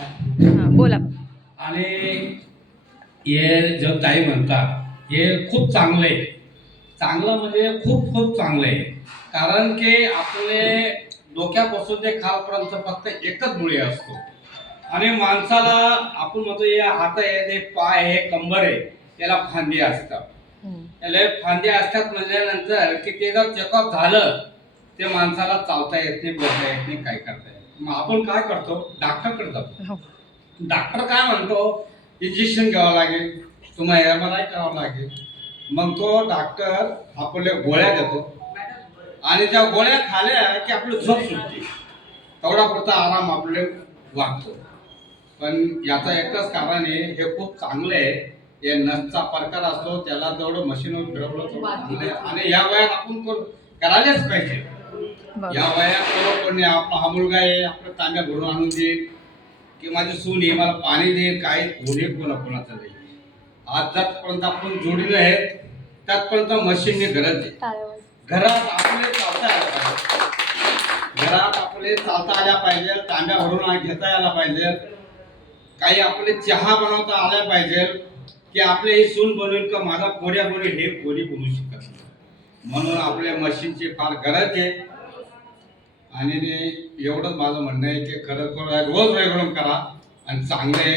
हां बोला. आणि हे जो ताई म्हणतात हे खूप चांगलं आहे. चांगलं म्हणजे खूप खूप चांगलं आहे. कारण की आपले डोक्यापासून ते खालपर्यंत फक्त एकच मुळे असतो. आणि माणसाला आपण म्हणतो हे हात आहे, ते पाय आहे, कंबर आहे, त्याला फांदी असतात. त्याला फांदी असतात म्हणल्यानंतर की ते जर चेकअप झालं ते माणसाला चालता येत नाही, बोलता येत नाही, काय करता येत नाही. मग आपण काय करतो? डॉक्टरकडे जातो. डॉक्टर काय म्हणतो? इंजेक्शन घ्यावं लागेल, तुम्हाला MRI करावं लागेल. मग तो डॉक्टर आपल्या गोळ्या देतो आणि त्या गोळ्या खाल्या की आपली झोप सुटते. तेवढा पुरता आराम आपले वाटतो. पण याचा एकच कारण आहे, हे खूप चांगलं आहे. हे नसचा प्रकार असतो, त्याला जेवढं मशीनवर फिरवलं तेवढं चांगलं आहे. आणि या वयात आपण करायलाच पाहिजे. या वयात कोणी आपला हा मुलगा आहे, आपलं तांब्या भरून आणून देईल की माझी सून आहे मला पाणी देईल, काय होणे कोणाचं नाही. आज जातपर्यंत आपण जोडीले आहेत त्यातपर्यंत मशीनने गरज आहे. घरात आपले चालता आलं पाहिजे, घरात आपले चालता आल्या पाहिजे, तांब्या भरून घेता आला पाहिजे, काही आपले चहा बनवता आल्या पाहिजे की आपले ही सून बनवेल का माझा पोऱ्या बनवेल हे कोणी बनवू शकत नाही. म्हणून आपल्या मशीनची फार गरज आहे. आणि एवढंच माझं म्हणणं आहे की खरं रोज रेगुलर करा आणि चांगले